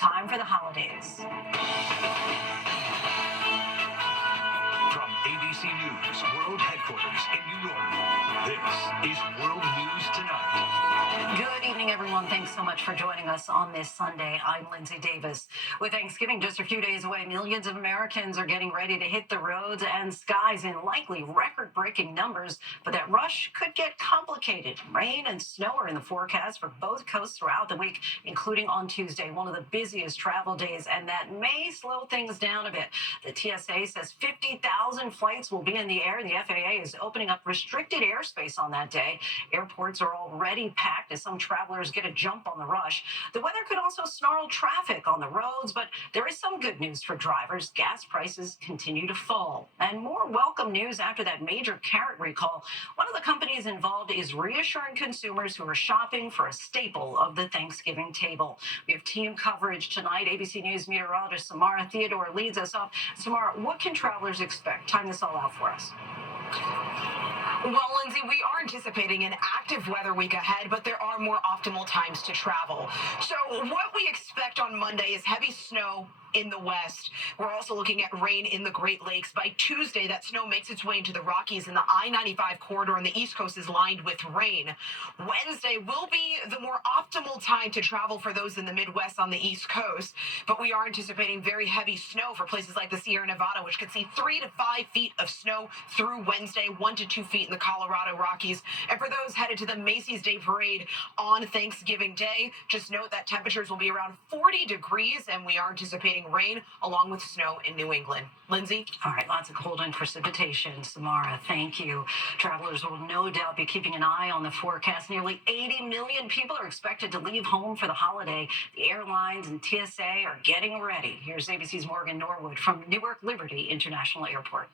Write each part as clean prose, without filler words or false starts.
time for the holidays. From ABC News World Headquarters in New York, this is World News Tonight. Good evening, everyone. Thanks so much for joining us on this Sunday. I'm Lindsay Davis. With Thanksgiving just a few days away, millions of Americans are getting ready to hit the roads and skies in likely record-breaking numbers. But that rush could get complicated. Rain and snow are in the forecast for both coasts throughout the week, including on Tuesday, one of the busiest travel days, and that may slow things down a bit. The TSA says 50,000 flights will be in the air. The FAA is opening up restricted airspace on that day. Airports are already packed as some travelers get a jump on the rush. The weather could also snarl traffic on the roads, but there is some good news for drivers. Gas prices continue to fall. And more welcome news after that major carrot recall. One of the companies involved is reassuring consumers who are shopping for a staple of the Thanksgiving table. We have team coverage tonight. ABC News meteorologist Samara Theodore leads us off. Samara, what can travelers expect? Time this all out for us. Well, Lindsay, we are anticipating an active weather week ahead, but there are more optimal times to travel. So what we expect on Monday is heavy snow in the west. We're also looking at rain in the Great Lakes. By Tuesday, that snow makes its way into the Rockies, and the I-95 corridor on the East Coast is lined with rain. Wednesday will be the more optimal time to travel for those in the Midwest on the East Coast, but we are anticipating very heavy snow for places like the Sierra Nevada, which could see 3 to 5 feet of snow through Wednesday, 1 to 2 feet in the Colorado Rockies. And for those headed to the Macy's Day Parade on Thanksgiving Day, just note that temperatures will be around 40 degrees, and we are anticipating rain along with snow in New England. Lindsay? All right, lots of cold and precipitation. Samara, thank you. Travelers will no doubt be keeping an eye on the forecast. Nearly 80 million people are expected to leave home for the holiday. The airlines and TSA are getting ready. Here's ABC's Morgan Norwood from Newark Liberty International Airport.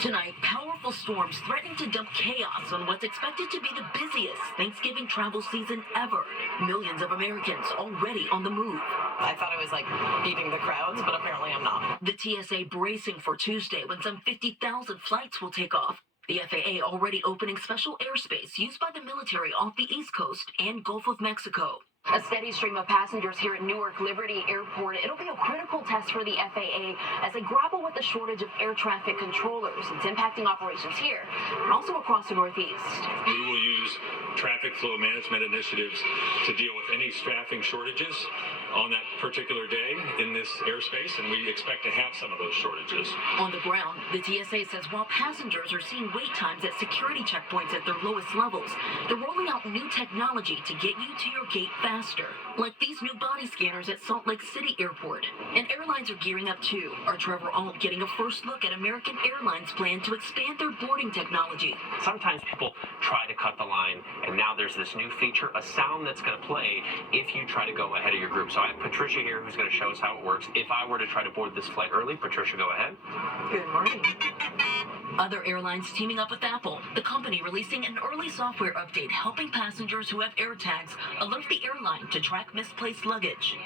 Tonight, powerful storms threatening to dump chaos on what's expected to be the busiest Thanksgiving travel season ever. Millions of Americans already on the move. I thought I was like beating the crowds, but apparently I'm not. The TSA bracing for Tuesday when some 50,000 flights will take off. The FAA already opening special airspace used by the military off the East Coast and Gulf of Mexico. A steady stream of passengers here at Newark Liberty Airport. It'll be a critical test for the FAA as they grapple with the shortage of air traffic controllers. It's impacting operations here and also across the Northeast. We will use traffic flow management initiatives to deal with any staffing shortages on that particular day in this airspace, and we expect to have some of those shortages. On the ground, the TSA says while passengers are seeing wait times at security checkpoints at their lowest levels, they're rolling out new technology to get you to your gate faster, like these new body scanners at Salt Lake City Airport. And airlines are gearing up too. Our Trevor Alt getting a first look at American Airlines' plan to expand their boarding technology. Sometimes people try to cut the line, and now there's this new feature, a sound that's going to play if you try to go ahead of your group. So I have Patricia here who's going to show us how it works. If I were to try to board this flight early, Patricia, go ahead. Good morning. Other airlines teaming up with Apple, the company releasing an early software update helping passengers who have AirTags alert the airline to track misplaced luggage.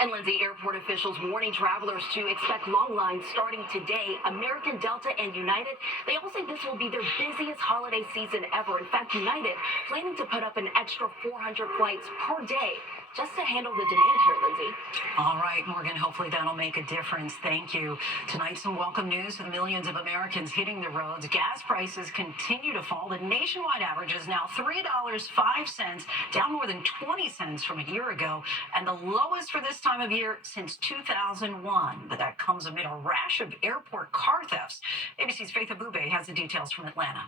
And Lindsay, airport officials warning travelers to expect long lines starting today. American, Delta, and United, they all say this will be their busiest holiday season ever. In fact, United planning to put up an extra 400 flights per day just to handle the demand here, Lindsay. All right, Morgan, hopefully that'll make a difference. Thank you. Tonight, some welcome news for the millions of Americans hitting the roads. Gas prices continue to fall. The nationwide average is now $3.05, down more than 20 cents from a year ago, and the lowest for this time of year since 2001. But that comes amid a rash of airport car thefts. ABC's Faith Abube has the details from Atlanta.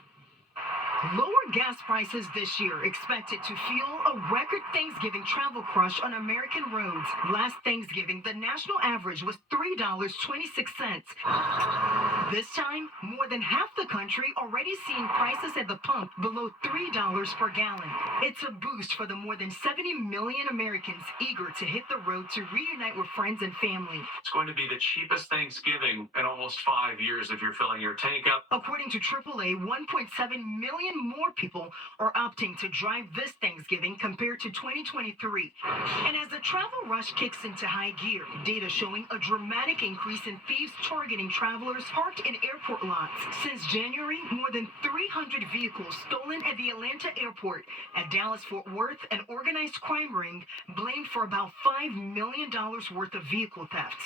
Lower gas prices this year expected to fuel a record Thanksgiving travel crush on American roads. Last Thanksgiving, the national average was $3.26. This time, more than half the country already seeing prices at the pump below $3 per gallon. It's a boost for the more than 70 million Americans eager to hit the road to reunite with friends and family. It's going to be the cheapest Thanksgiving in almost 5 years if you're filling your tank up. According to AAA, 1.7 million more people are opting to drive this Thanksgiving compared to 2023. And as the travel rush kicks into high gear, data showing a dramatic increase in thieves targeting travelers parked in airport lots. Since January, more than 300 vehicles stolen at the Atlanta airport. At Dallas-Fort Worth, an organized crime ring blamed for about $5 million worth of vehicle thefts.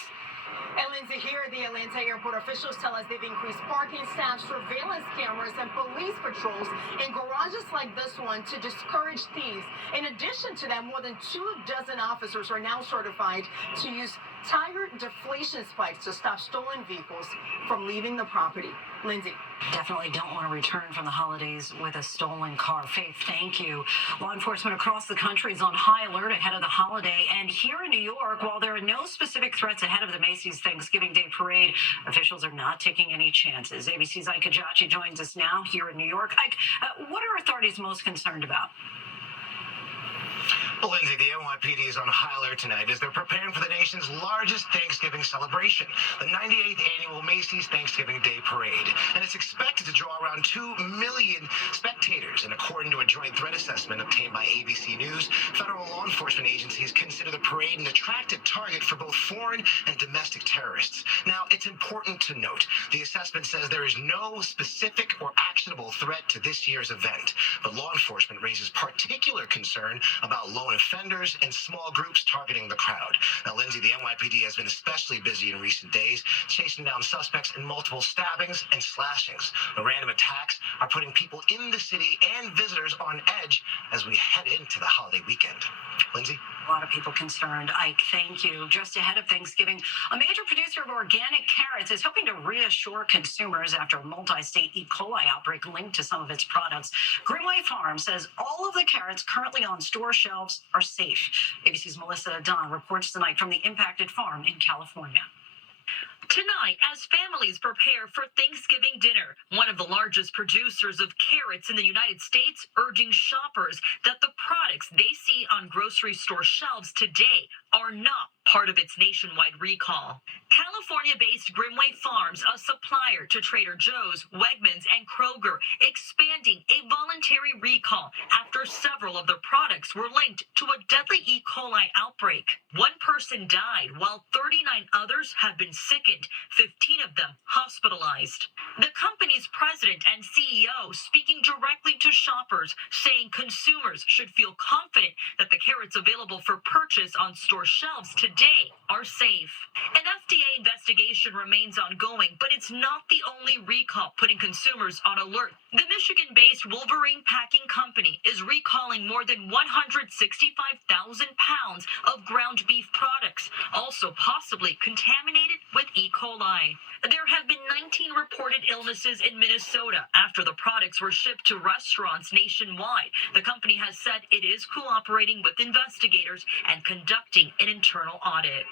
And Lindsay, here at the Atlanta airport, officials tell us they've increased parking staff, surveillance cameras, and police patrols in garages like this one to discourage thieves. In addition to that, more than 24 officers are now certified to use tire deflation spikes to stop stolen vehicles from leaving the property. Lindsay. Definitely don't want to return from the holidays with a stolen car. Faith, thank you. Law enforcement across the country is on high alert ahead of the holiday. And here in New York, while there are no specific threats ahead of the Macy's Thanksgiving Day Parade, officials are not taking any chances. ABC's Ike Kajachi joins us now here in New York. Ike, what are authorities most concerned about? Well, Lindsay, the NYPD is on high alert tonight as they're preparing for the nation's largest Thanksgiving celebration, the 98th annual Macy's Thanksgiving Day Parade. And it's expected to draw around 2 million spectators. And according to a joint threat assessment obtained by ABC News, federal law enforcement agencies consider the parade an attractive target for both foreign and domestic terrorists. Now, it's important to note, the assessment says there is no specific or actionable threat to this year's event, but law enforcement raises particular concern about lone offenders and small groups targeting the crowd. Now, Lindsay, the NYPD has been especially busy in recent days, chasing down suspects in multiple stabbings and slashings. The random attacks are putting people in the city and visitors on edge as we head into the holiday weekend. Lindsay? A lot of people concerned. Ike, thank you. Just ahead of Thanksgiving, a major producer of organic carrots is hoping to reassure consumers after a multi-state E. coli outbreak linked to some of its products. Grimway Farm says all of the carrots currently on store shelves are safe. ABC's Melissa Dunn reports tonight from the impacted farm in California. Tonight, as families prepare for Thanksgiving dinner, one of the largest producers of carrots in the United States urging shoppers that the products they see on grocery store shelves today are not part of its nationwide recall. California-based Grimway Farms, a supplier to Trader Joe's, Wegmans, and Kroger, expanding a voluntary recall after several of their products were linked to a deadly E. coli outbreak. One person died, while 39 others have been sickened, 15 of them hospitalized. The company's president and CEO speaking directly to shoppers, saying consumers should feel confident that the carrots available for purchase on store shelves today are safe. An FDA investigation remains ongoing, but it's not the only recall putting consumers on alert. The Michigan-based Wolverine Packing Company is recalling more than 165,000 pounds of ground beef products, also possibly contaminated with E. coli. There have been 19 reported illnesses in Minnesota after the products were shipped to restaurants nationwide. The company has said it is cooperating with investigators and conducting an internal audit.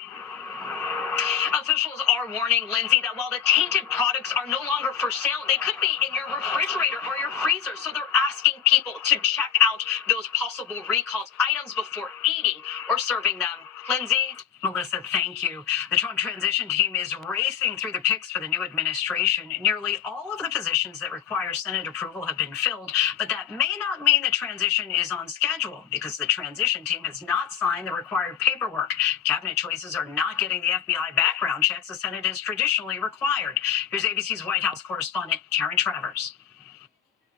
Officials are warning, Lindsay, that while the tainted products are no longer for sale, they could be in your refrigerator or your freezer. So they're asking people to check out those possible recalled items before eating or serving them. Lindsay? Melissa, thank you. The Trump transition team is racing through the picks for the new administration. Nearly all of the positions that require Senate approval have been filled, but that may not mean the transition is on schedule because the transition team has not signed the required paperwork. Cabinet choices are not getting the FBI background checks the Senate has traditionally required. Here's ABC's White House correspondent, Karen Travers.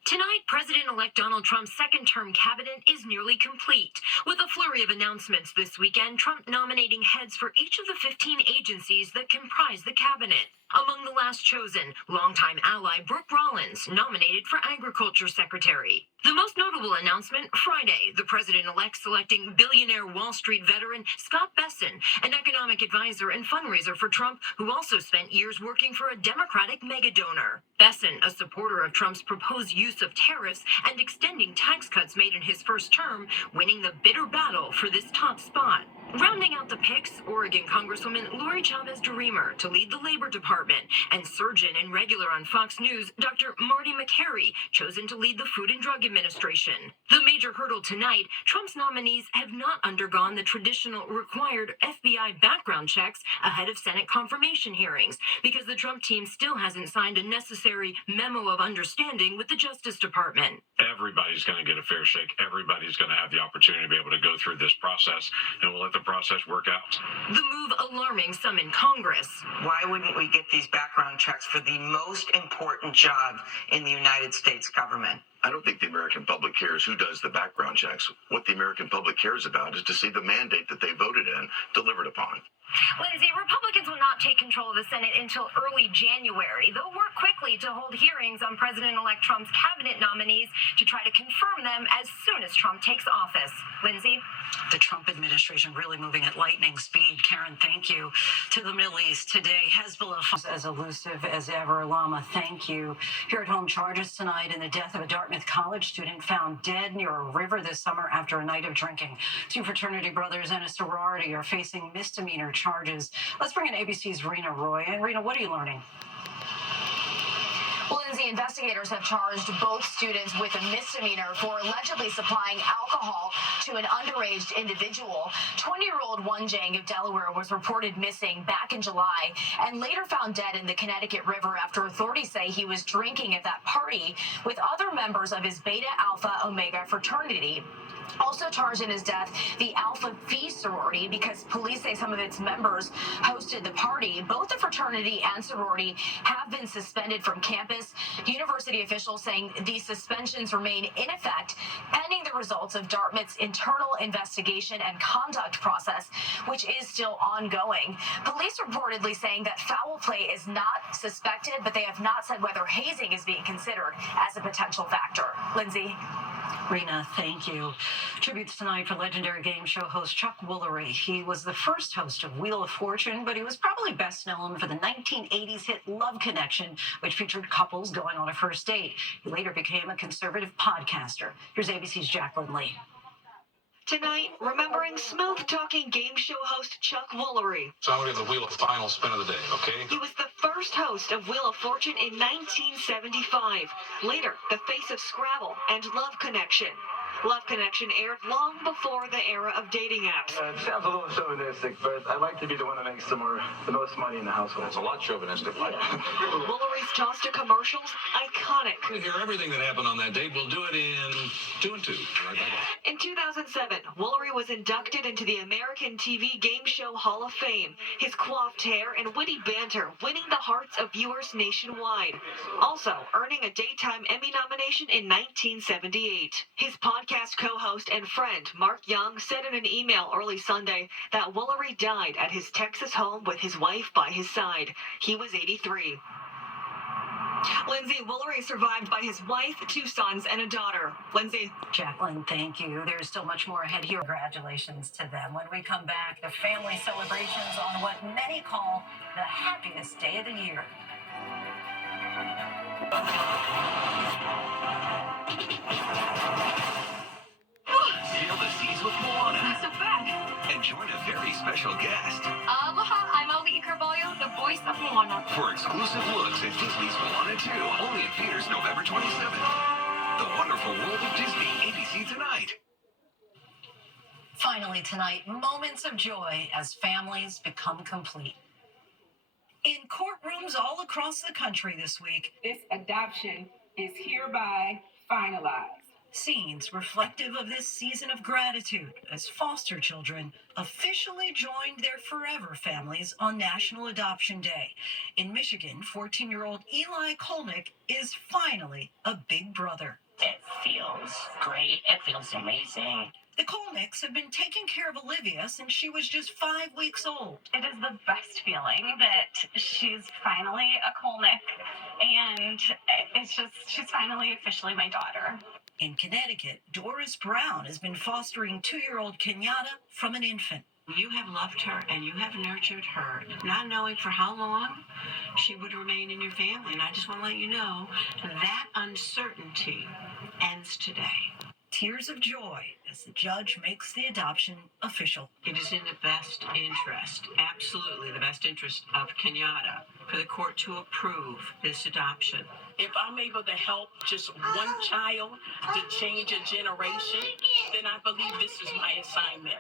Tonight, President-elect Donald Trump's second-term cabinet is nearly complete. With a flurry of announcements this weekend, Trump nominating heads for each of the 15 agencies that comprise the cabinet. Among the last chosen, longtime ally Brooke Rollins, nominated for Agriculture Secretary. The most notable announcement, Friday, the president-elect selecting billionaire Wall Street veteran Scott Bessent, an economic advisor and fundraiser for Trump, who also spent years working for a Democratic megadonor. Bessent, a supporter of Trump's proposed use of tariffs and extending tax cuts made in his first term, winning the bitter battle for this top spot. Rounding out the picks, Oregon Congresswoman Lori Chavez-DeRemer to lead the Labor Department, and surgeon and regular on Fox News, Dr. Marty Makary, chosen to lead the Food and Drug Administration. The major hurdle tonight, Trump's nominees have not undergone the traditional required FBI background checks ahead of Senate confirmation hearings, because the Trump team still hasn't signed a necessary memo of understanding with the Justice Department. Everybody's going to get a fair shake. Everybody's going to have the opportunity to be able to go through this process, and we'll let the the process work out. The move alarming some in Congress. Why wouldn't we get these background checks for the most important job in the United States government? I don't think the American public cares who does the background checks. What the American public cares about is to see the mandate that they voted in delivered upon. Lindsay, Republicans will not take control of the Senate until early January. They'll work quickly to hold hearings on President-elect Trump's cabinet nominees to try to confirm them as soon as Trump takes office. Lindsay? The Trump administration really moving at lightning speed. Karen, thank you. To the Middle East today, Hezbollah as elusive as ever. Lama, thank you. Here at home, charges tonight in the death of a Dartmouth College student found dead near a river this summer after a night of drinking. 2 fraternity brothers and a sorority are facing misdemeanor charges. Let's bring in ABC's Rena Roy. And Rena, what are you learning? Well, Lindsay, investigators have charged both students with a misdemeanor for allegedly supplying alcohol to an underage individual. 20-year-old One Jang of Delaware was reported missing back in July and later found dead in the Connecticut River after authorities say he was drinking at that party with other members of his Beta Alpha Omega fraternity. Also charged in his death, the Alpha Phi sorority, because police say some of its members hosted the party. Both the fraternity and sorority have been suspended from campus. University officials saying these suspensions remain in effect pending the results of Dartmouth's internal investigation and conduct process, which is still ongoing. Police reportedly saying that foul play is not suspected, but they have not said whether hazing is being considered as a potential factor. Lindsay? Rena, thank you. Tributes tonight for legendary game show host Chuck Woolery. He was the first host of Wheel of Fortune, but he was probably best known for the 1980s hit Love Connection, which featured couples going on a first date. He later became a conservative podcaster. Here's ABC's Jacqueline Lee. Tonight, remembering smooth-talking game show host Chuck Woolery. So I'm going to give the wheel a final spin of the day, okay? He was the first host of Wheel of Fortune in 1975. Later, the face of Scrabble and Love Connection. Love Connection aired long before the era of dating apps. It sounds a little chauvinistic, but I'd like to be the one that makes the most money in the household. That's a lot chauvinistic. Woolery's toss to commercials, iconic. We hear everything that happened on that date. We'll do it in 2 and 2. Right, bye-bye. In 2007, Woolery was inducted into the American TV Game Show Hall of Fame. His coiffed hair and witty banter winning the hearts of viewers nationwide. Also earning a Daytime Emmy nomination in 1978. His podcast co-host and friend Mark Young said in an email early Sunday that Woolery died at his Texas home with his wife by his side. He was 83. Lindsay, Woolery survived by his wife, 2 sons, and a daughter. Lindsay. Jacqueline, thank you. There's still much more ahead here. Congratulations to them. When we come back, the family celebrations on what many call the happiest day of the year. Feel the seas with Moana. So back. And join a very special guest Aloha, I'm Auli'i Carvalho, the voice of Moana. for exclusive looks at Disney's Moana 2, only in theaters November 27th. The Wonderful World of Disney, ABC Tonight. Finally tonight, moments of joy as families become complete. In courtrooms all across the country this week, this adoption is hereby finalized. Scenes reflective of this season of gratitude as foster children officially joined their forever families on National Adoption Day. In Michigan, 14-year-old Eli Kolnick is finally a big brother. It feels great. It feels amazing. The Kolnicks have been taking care of Olivia since she was just 5 weeks old. It is the best feeling that she's finally a Kolnick, and she's finally officially my daughter. In Connecticut, Doris Brown has been fostering 2-year-old Kenyatta from an infant. You have loved her and you have nurtured her, not knowing for how long she would remain in your family. And I just want to let you know that uncertainty ends today. Tears of joy as the judge makes the adoption official. It is in the best interest, absolutely the best interest of Kenyatta, for the court to approve this adoption. If I'm able to help just one child to change a generation, then I believe this is my assignment.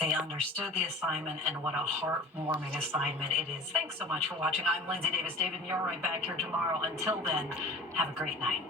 They understood the assignment, and what a heartwarming assignment it is. Thanks so much for watching. I'm Lindsay Davis. David, and you're right back here tomorrow. Until then, have a great night.